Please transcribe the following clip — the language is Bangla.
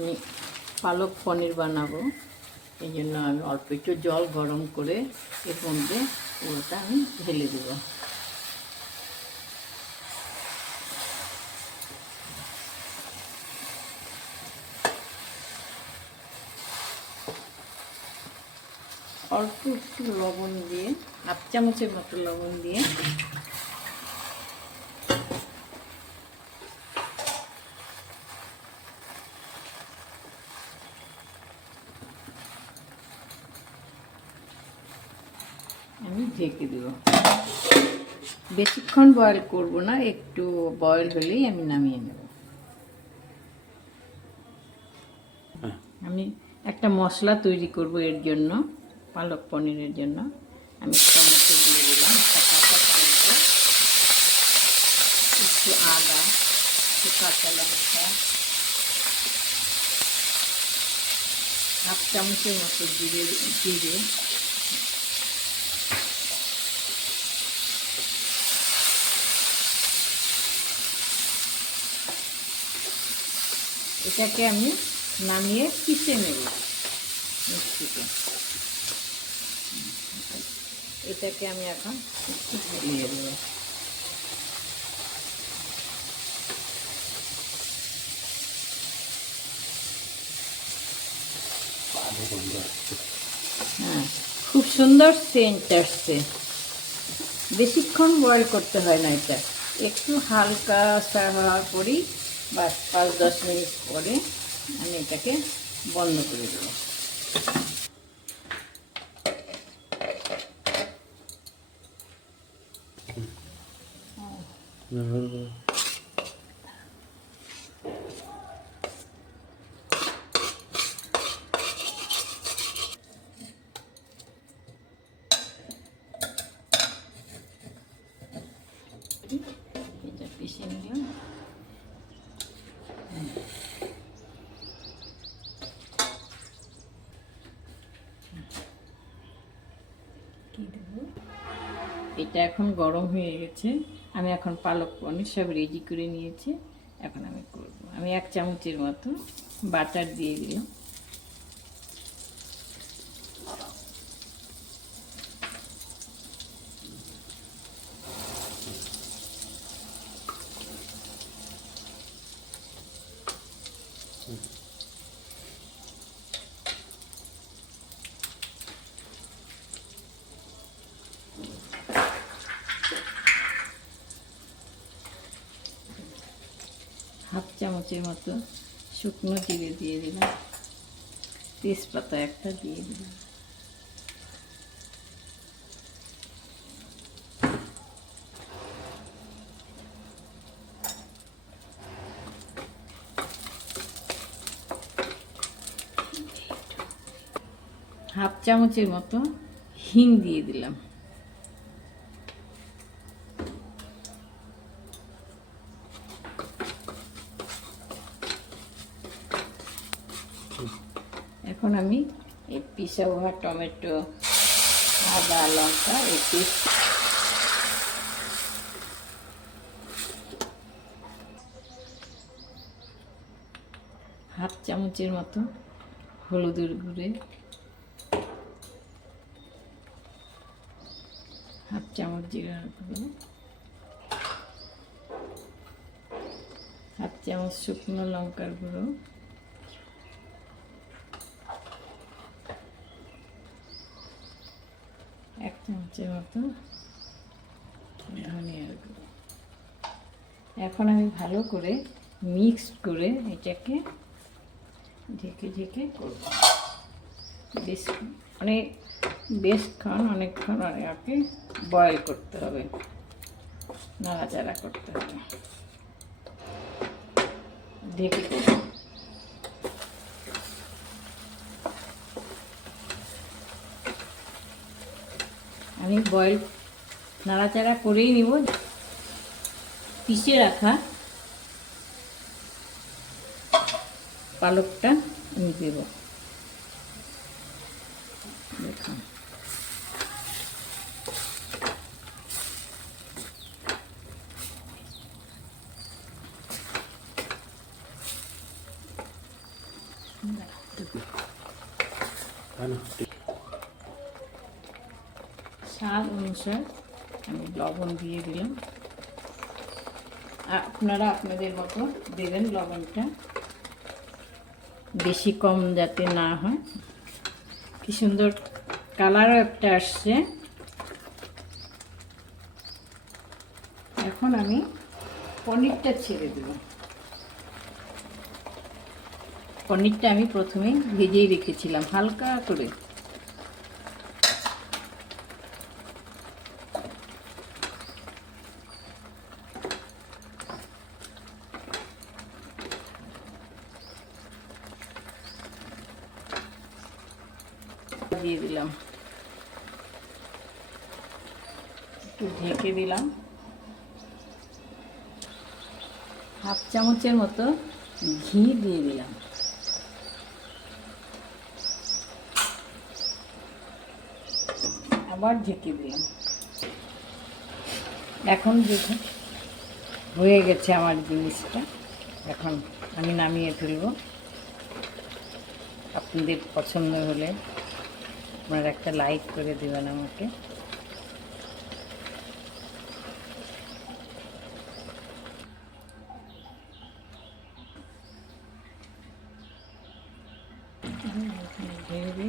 আমি পালক পনির বানাবো, এই জন্য আমি অল্প একটু জল গরম করে এর মধ্যে ওটা আমি ঢেলে দেবো। অল্প একটু লবণ দিয়ে, হাফ চামচের মতো লবণ দিয়ে আমি ঢেকে দেব। বেশিক্ষণ বয়েল করব না, একটু বয়েল হলেই আমি নামিয়ে নেব। আমি একটা মশলা তৈরি করব এর জন্য, পালক পনিরের জন্য। আমি টমেটো দিয়ে দিলাম, একটা কাঁচা টমেটো, একটু আদা, একটু কাঁচা লঙ্কা, হাফ চামচের মতো জিরে, এটাকে আমি নামিয়ে পিষে নেব মিক্সিতে। এটাকে আমি এখন একটু ঢেলিয়ে দেব। হ্যাঁ, খুব সুন্দর সেন্ট আসছে। বেশিক্ষণ বয়েল করতে হয় না, এটা একটু হালকা হওয়ার পরই বা 5-10 মিনিট পরে আমি এটাকে বন্ধ করে দেব। এটা পিষে নিলাম। এটা এখন গরম হয়ে গেছে। আমি এখন পালক পনির সব রেডি করে নিয়েছি, এখন আমি করব। আমি 1 চামচের মতো বাটার দিয়ে দিলাম। হাফ চামচের মতো শুকনো জিরে দিয়ে দিলাম, তেজপাতা একটা দিয়ে দিলাম, হাফ চামচের মতো হিং দিয়ে দিলাম। এখন আমি এই পিষা হওয়া টমেটো, আদা, লঙ্কা, এই পেস্ট হাফ চামচের মতো হলুদের গুঁড়ে, হাফ চামচ জিরার গুঁড়ো, হাফ চামচ শুকনো লঙ্কার গুঁড়ো, এক চামচের মতো ধনিয়ার গুঁড়ো। এখন আমি ভালো করে মিক্স করে এটাকে ঢেকে ঢেকে করব। অনেকক্ষণ আগে বয়েল করতে হবে, নাড়াচাড়া করতে হবে, ঢেকে করব। আমি বয়েল নাড়াচাড়া করেই নিব। পিষে রাখা পালকটা আমি দেব। দেখুন, স্বাদ অনুসারে আমি লবণ দিয়ে দিলাম। আপনারা আপনাদের মতো দেবেন লবণটা, বেশি কম যাতে না হয়। কি সুন্দর কালারও একটা আসছে। এখন আমি পনিরটা ছেড়ে দেব। পনিরটা আমি প্রথমে ভেজেই রেখেছিলাম হালকা করে। দিয়ে দিলাম, একটু ঢেকে দিলাম। হাফ চামচের মতো ঘি দিয়ে দিলাম। আবার ঢেকে দিলাম। এখন দেখুন হয়ে গেছে আমার জিনিসটা। এখন আমি নামিয়ে ফেলব। আপনাদের পছন্দ হলে আপনারা একটা লাইক করে দেবেন আমাকে। ভেবে